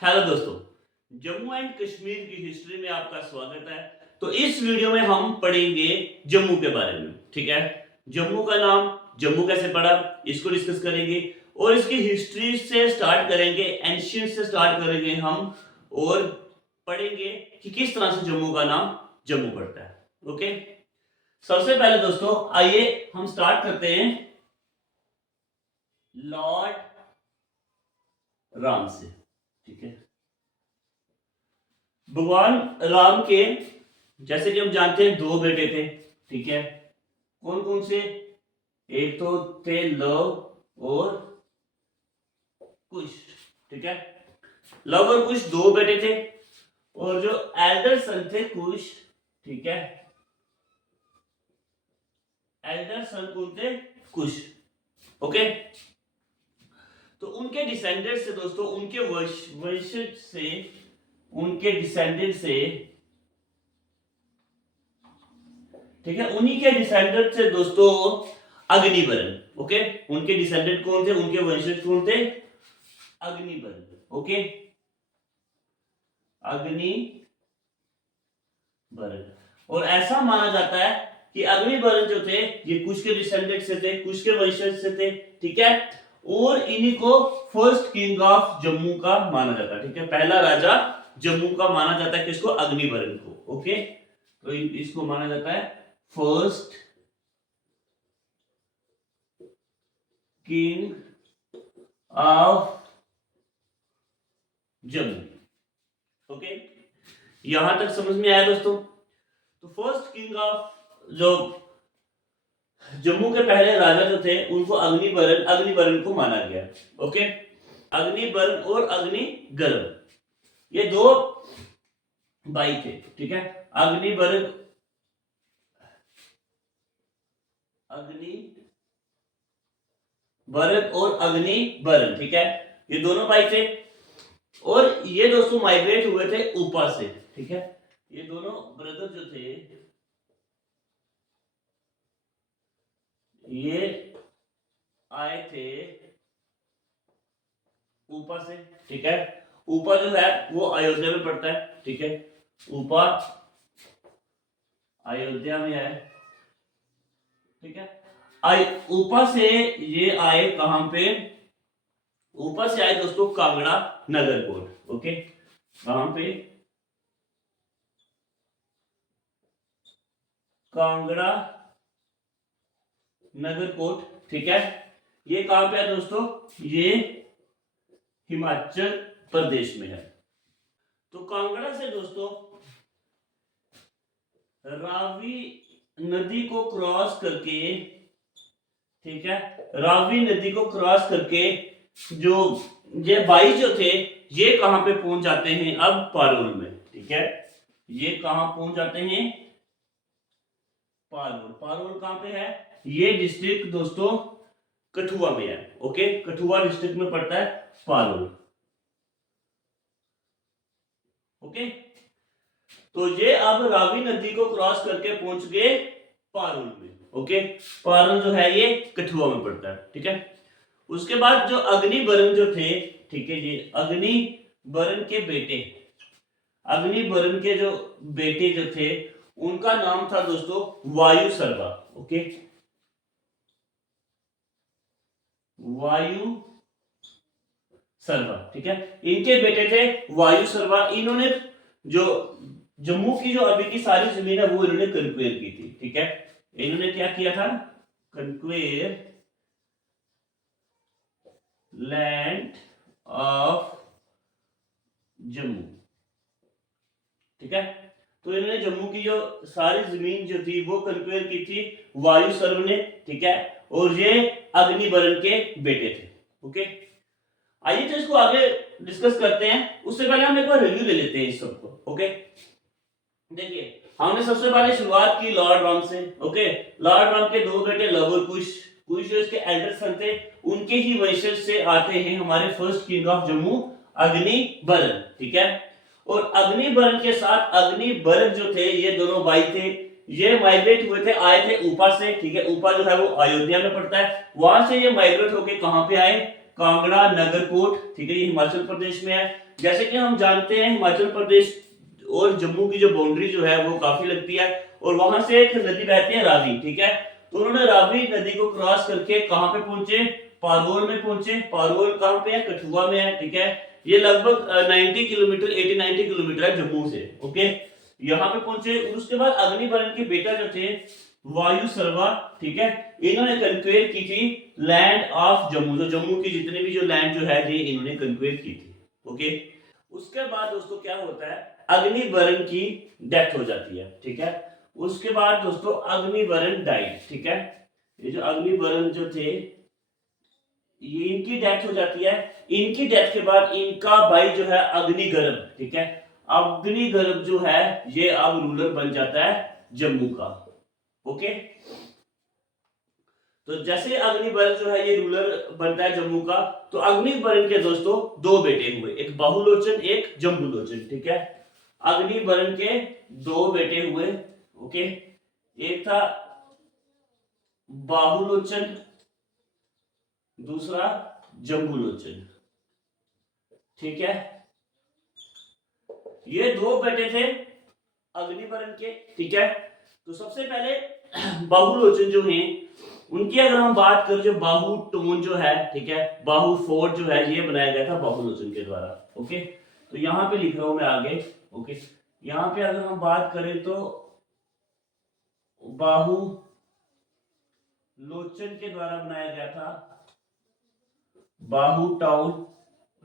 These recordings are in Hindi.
हेलो दोस्तों, जम्मू एंड कश्मीर की हिस्ट्री में आपका स्वागत है। तो इस वीडियो में हम पढ़ेंगे जम्मू के बारे में। ठीक है, जम्मू का नाम जम्मू कैसे पड़ा, इसको डिस्कस करेंगे और इसकी हिस्ट्री से स्टार्ट करेंगे, एंशियंट से स्टार्ट करेंगे हम और पढ़ेंगे कि किस तरह से जम्मू का नाम जम्मू पड़ता है। ओके, सबसे पहले दोस्तों आइए हम स्टार्ट करते हैं लॉर्ड राम से। ठीक है, भगवान राम के जैसे कि हम जानते हैं दो बेटे थे। ठीक है, कौन कौन से? एक तो थे लव और कुश। ठीक है, लव और कुश दो बेटे थे और जो एल्डर सन थे कुश। ठीक है, एल्डर सन कौन थे? कुश। ओके, तो उनके डिसेंडेंट से दोस्तों, उनके वंशज से, उनके डिसेंडेंट से, ठीक है, उन्हीं के डिसेंडेंट से दोस्तों अग्निवरण। ओके, उनके डिसेंडेंट कौन थे, उनके वंशज कौन थे? अग्निवरण। ओके, अग्निवरण। और ऐसा माना जाता है कि अग्निवरण जो थे ये कुश के डिसेंडेंट से थे, कुश के वंशज से थे। ठीक है, और इन्हीं को फर्स्ट किंग ऑफ जम्मू का माना जाता है। ठीक है, पहला राजा जम्मू का माना जाता है किसको? अग्निवरण को। ओके, तो इसको माना जाता है first king of Jammu. Okay, यहां तक समझ में आया दोस्तों? तो फर्स्ट किंग ऑफ जो जम्मू के पहले राजा जो थे उनको अग्निवरण को माना गया। ओके, अग्निवरण और अग्निगर्भ ये दो भाई थे। ठीक है, अग्निवरण और अग्निवरण। ठीक है, ये दोनों भाई थे और ये दोस्तों माइग्रेट हुए थे ऊपर से। ठीक है, ये दोनों ब्रदर जो थे ये आए थे ऊपर से। ठीक है, ऊपर जो है वो अयोध्या में पड़ता है। ठीक है, ऊपर अयोध्या में है। ठीक है, ऊपर से ये आए कहां पे? ऊपर से आए दोस्तों कांगड़ा नगरकोट। ओके, कहां पे? कांगड़ा नगरकोट। ठीक है, ये कहां पे है दोस्तों? ये हिमाचल प्रदेश में है। तो कांगड़ा से दोस्तों रावी नदी को क्रॉस करके, ठीक है, रावी नदी को क्रॉस करके जो ये भाई जो थे ये कहां पे पहुंच जाते हैं? अब पारुल में। ठीक है, ये कहां पहुंच जाते हैं? पारुल। पारुल कहां पे है? ये डिस्ट्रिक्ट दोस्तों कठुआ में है। ओके, कठुआ डिस्ट्रिक्ट में पड़ता है पारुल। ओके, तो ये अब रावी नदी को क्रॉस करके पहुंच गए पारुल में। ओके, पारुल जो है ये कठुआ में पड़ता है। ठीक है, उसके बाद जो अग्निवरण जो थे, ठीक है, ये अग्निवरण के बेटे, अग्निवरण के जो बेटे जो थे उनका नाम था दोस्तों वायु सर्वा। ओके, वायु सर्वा। ठीक है, इनके बेटे थे वायु सर्वा। इन्होंने जो जम्मू की जो अभी की सारी जमीन है वो इन्होंने कन्क्वेयर की थी। ठीक है, इन्होंने क्या किया था? कन्क्वेयर लैंड ऑफ जम्मू। ठीक है, तो इन्होंने जम्मू की जो सारी जमीन जो थी वो कन्क्वेयर की थी वायु सर्व ने। ठीक है, और ये अग्निवरण के बेटे थे। ओके, आइए तो इसको आगे डिस्कस करते हैं। उससे पहले हम एक बार रिव्यू ले लेते हैं इस सबको। ओके, देखिए हमने सबसे पहले शुरुआत की लॉर्ड राम से। ओके, लॉर्ड राम के दो बेटे लव और कुश। कुश जो इसके एल्डर सन थे उनके ही वंशज से आते हैं हमारे फर्स्ट किंग ऑफ जम्मू अग्निवरण। ठीक है, और अग्निवरण के साथ अग्निवरण जो थे ये दोनों भाई थे, ये माइग्रेट हुए थे, आए थे ऊपर से। ठीक है, ऊपर जो है वो अयोध्या में पड़ता है, वहां से ये माइग्रेट होके कहां पे आए? कांगड़ा नगरकोट। ठीक है, ये हिमाचल प्रदेश में है। जैसे कि हम जानते हैं हिमाचल प्रदेश और जम्मू की जो बाउंड्री जो है वो काफी लगती है, और वहां से एक नदी बहती है रावी, ठीक है। तो उन्होंने रावी नदी को क्रॉस करके कहां पे पहुंचे, पारोल में पहुंचे। पारोल कहां पे है, कठुआ में है, ठीक है। ये लगभग 90 किलोमीटर 80-90 किलोमीटर है जम्मू से, ओके। यहाँ पे पहुंचे, उसके बाद अग्निवरण के बेटा जो थे वायु सर्वा, ठीक है, इन्होंने कंक्वेयर की थी लैंड ऑफ जम्मू, जो जम्मू की जितनी भी जो लैंड जो है ये इन्होंने कंक्वेयर की थी, ओके। उसके बाद दोस्तों क्या होता है, अग्निवरण की डेथ हो जाती है, ठीक है। उसके बाद दोस्तों अग्निवरण डाइड, ठीक है। ये जो अग्निवरण जो थे ये इनकी डेथ हो जाती है। इनकी डेथ के बाद इनका भाई जो है अग्निगर्भ, ठीक है, अग्निगर्भ जो है ये अब रूलर बन जाता है जम्मू का, ओके। तो जैसे अग्निवरण जो है ये रूलर बनता है जम्मू का, तो अग्निवरण के दोस्तों दो बेटे हुए, एक बाहुलोचन एक जम्बूलोचन, ठीक है। अग्निवरण के दो बेटे हुए, ओके। एक था बाहुलोचन, दूसरा जम्बूलोचन, ठीक है। ये दो बेटे थे अग्निवरण के, ठीक है। तो सबसे पहले बाहुलोचन जो हैं उनकी अगर हम बात करें, जो बाहु टोन जो है, ठीक है, बाहु फोर्ट जो है ये बनाया गया था बाहुलोचन के द्वारा, ओके। तो यहाँ पे लिख रहा हूं मैं आगे, ओके। यहाँ पे अगर हम बात करें तो बाहु लोचन के द्वारा बनाया गया था बाहु टाउन,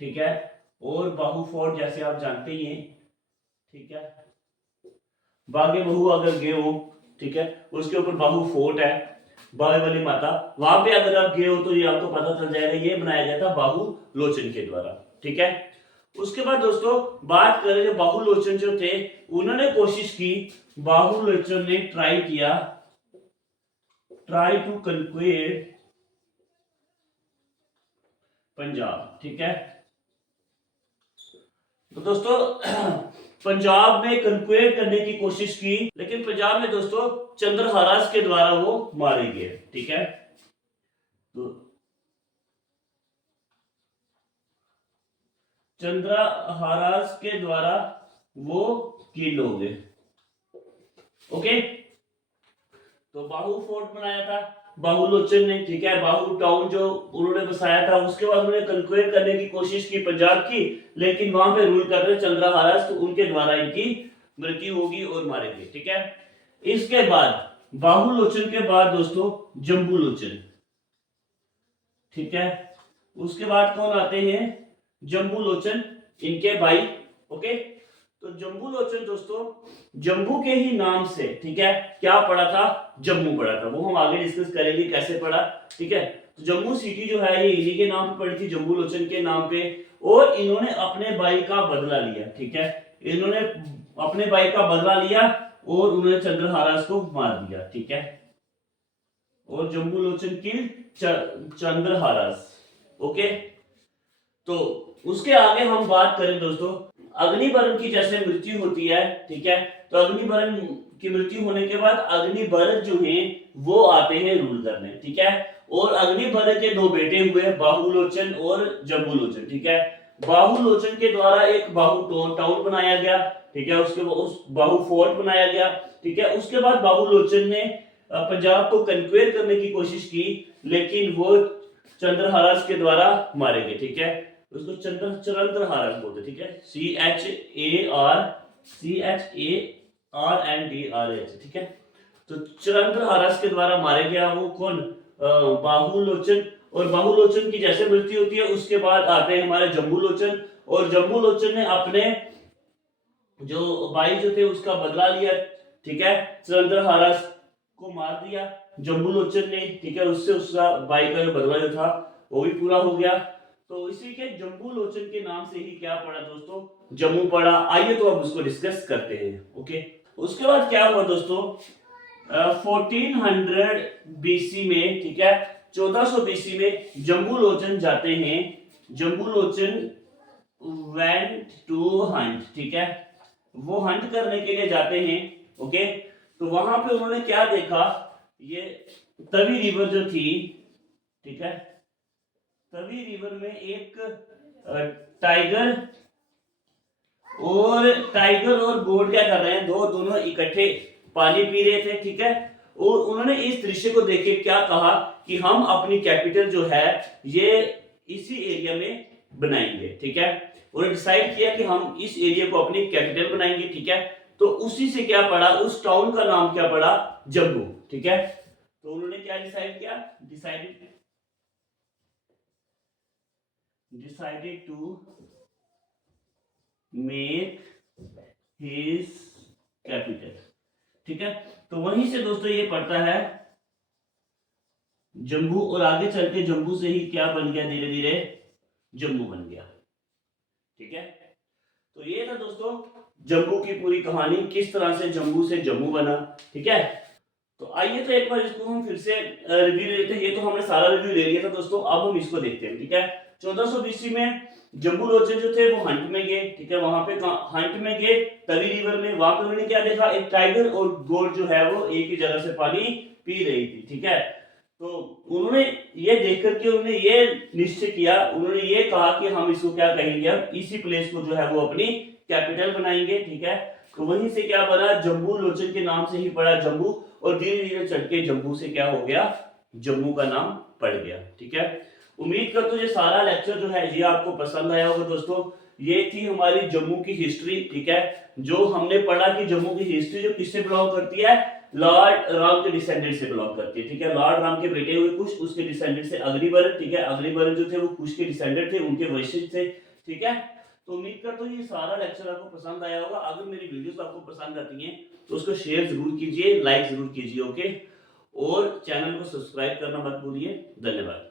ठीक है, और बाहु फोर्ट जैसे आप जानते ही हैं, ठीक है। बागे बहु अगर गए हो, ठीक है, उसके ऊपर बाहु फोर्ट है, बावे वाली माता, वहां पे अगर आप गए हो तो ये आपको पता चल जाएगा ये बनाया गया था बाहु लोचन के द्वारा, ठीक है। उसके बाद दोस्तों बात करें, जो बाहु लोचन जो थे उन्होंने कोशिश की, बाहु लोचन ने ट्राई किया, ट्राई टू कन्क्वेर पंजाब, ठीक है। तो दोस्तों पंजाब में कन्क्वेर करने की कोशिश की, लेकिन पंजाब में दोस्तों चंद्रहारास के द्वारा वो मारे गए, ठीक है। तो चंद्रहारास के द्वारा वो किल हो गए, ओके। तो बाहु फोर्ट बनाया था बाहुलोचन ने, ठीक है, बाहु टाउन जो उन्होंने बसाया था, उसके बाद उन्होंने कन्क्वेर करने की कोशिश की पंजाब की, लेकिन वहां पे रूल कर रहे चंद्रहारास, तो उनके द्वारा इनकी मृत्यु होगी और मारे गए, ठीक है। इसके बाद बाहुलोचन के बाद दोस्तों जम्बूलोचन, ठीक है। उसके बाद कौन आते हैं, जम्बूलोचन, इनके भाई, ओके। तो जम्बूलोचन दोस्तों जम्मू के ही नाम से, ठीक है, क्या पड़ा था, जम्मू पड़ा था, वो हम आगे डिस्कस करेंगे कैसे पड़ा, ठीक है। तो जम्मू सिटी जो है ये इन्हीं के नाम पे पड़ी थी, जम्बूलोचन के नाम पे, और इन्होंने अपने भाई का बदला लिया, ठीक है। इन्होंने अपने भाई का बदला लिया और उन्होंने चंद्रहारास को मार दिया, ठीक है। और जम्बूलोचन की चंद्रहारास, ओके। तो उसके आगे हम बात करें दोस्तों, अग्निवरण की जैसे मृत्यु होती है, ठीक है। तो अग्निवरण की मृत्यु होने के बाद अग्निभरत जो है वो आते हैं रूल करने, ठीक है। और अग्निभरत के दो बेटे हुए बाहुलोचन और जम्बूलोचन, ठीक है। बाहुलोचन के द्वारा एक बाहु टाउन बनाया गया, ठीक है, उसके उस बाहु फोर्ट बनाया गया, ठीक है। उसके बाद बाहुलोचन ने पंजाब को कन्क्वेयर करने की कोशिश की, लेकिन वो चंद्रहारास के द्वारा मारे गए, ठीक है। उसको चंद्रहारास बोलते, ठीक है, CHARNDRH, ठीक है। तो चंद्रहारास के द्वारा मारे गया वो कौन, बाहुलोचन। और बाहुलोचन की जैसे मृत्यु होती है उसके बाद आते हैं हमारे जम्बूलोचन, और जम्बूलोचन ने अपने जो भाई जो थे उसका बदला लिया, ठीक है, चंद्रहारास को मार दिया जम्बूलोचन ने, ठीक है। उससे उसका भाई का जो बदला जो था वो भी पूरा हो गया। तो इसी के जम्बूलोचन के नाम से ही क्या पड़ा दोस्तों, जम्मू पड़ा। आइए तो अब उसको डिस्कस करते हैं, ओके। उसके बाद क्या हुआ दोस्तों, 1400 बीसी में, ठीक है, 1400 बीसी में जम्बूलोचन जाते हैं, जम्बूलोचन वेंट टू हंट, ठीक है, वो हंट करने के लिए जाते हैं, ओके। तो वहां पे उन्होंने क्या देखा, ये तवी रिवर जो थी, ठीक है, तवी रिवर में एक टाइगर और टाइगर और गोट क्या कर रहे हैं, दोनों इकट्ठे पानी पी रहे थे, ठीक है। और उन्होंने इस दृश्य को देख के क्या कहा कि हम अपनी कैपिटल जो है ये इसी एरिया में बनाएंगे, ठीक है। उन्होंने डिसाइड किया कि हम इस एरिया को अपनी कैपिटल बनाएंगे, ठीक है। तो उसी से क्या पड़ा, उस टाउन का नाम क्या पड़ा, जम्मू, ठीक है। तो उन्होंने क्या डिसाइड किया, decided to make his capital, ठीक है। तो वहीं से दोस्तों ये पड़ता है जम्मू, और आगे चल के जम्मू से ही क्या बन गया, धीरे धीरे जम्मू बन गया, ठीक है। तो ये था दोस्तों जम्मू की पूरी कहानी, किस तरह से जम्मू से जम्मू बना, ठीक है। तो आइए तो एक बार इसको हम फिर से रिव्यू ले लेते हैं। ये तो हमने सारा रिव्यू ले लिया था दोस्तों, अब हम इसको देखते हैं, ठीक है। 1420 में जम्बू लोचन जो थे वो हंट में गए, ठीक है। वहां पे हंट में गए तवी रिवर में, वहां पे उन्होंने क्या देखा, एक टाइगर और गोट जो है वो एक ही जगह से पानी पी रही थी, ठीक है। तो उन्होंने ये देख करके उन्होंने ये निश्चय किया, उन्होंने ये कहा कि हम इसको क्या कहेंगे, अब इसी प्लेस को जो है वो अपनी कैपिटल बनाएंगे, ठीक है। तो वहीं से क्या बना, जम्बू लोचन के नाम से ही पड़ा जम्बू, और धीरे धीरे चढ़ के जम्मू से क्या हो गया, जम्मू का नाम पड़ गया, ठीक है। उम्मीद करता हूं ये सारा लेक्चर जो है ये आपको पसंद आया होगा दोस्तों। ये थी हमारी जम्मू की हिस्ट्री, ठीक है। जो हमने पढ़ा कि जम्मू की हिस्ट्री जो किससे बिलोंग करती है, लॉर्ड राम के डिसेंडेंट से बिलोंग करती है, ठीक है। लॉर्ड राम के बेटे हुए कुश, उसके डिसेंडेंट से अग्निवर्ण, ठीक है। अग्निवर्ण जो थे वो कुश के डिसेंडेंट थे, उनके वंशज थे, ठीक है। तो उम्मीद करता हूँ ये सारा लेक्चर आपको पसंद आया होगा। अगर मेरी वीडियोस आपको पसंद आती हैं तो उसको शेयर जरूर कीजिए, लाइक जरूर कीजिए, ओके। और चैनल को सब्सक्राइब करना मत भूलिए। धन्यवाद।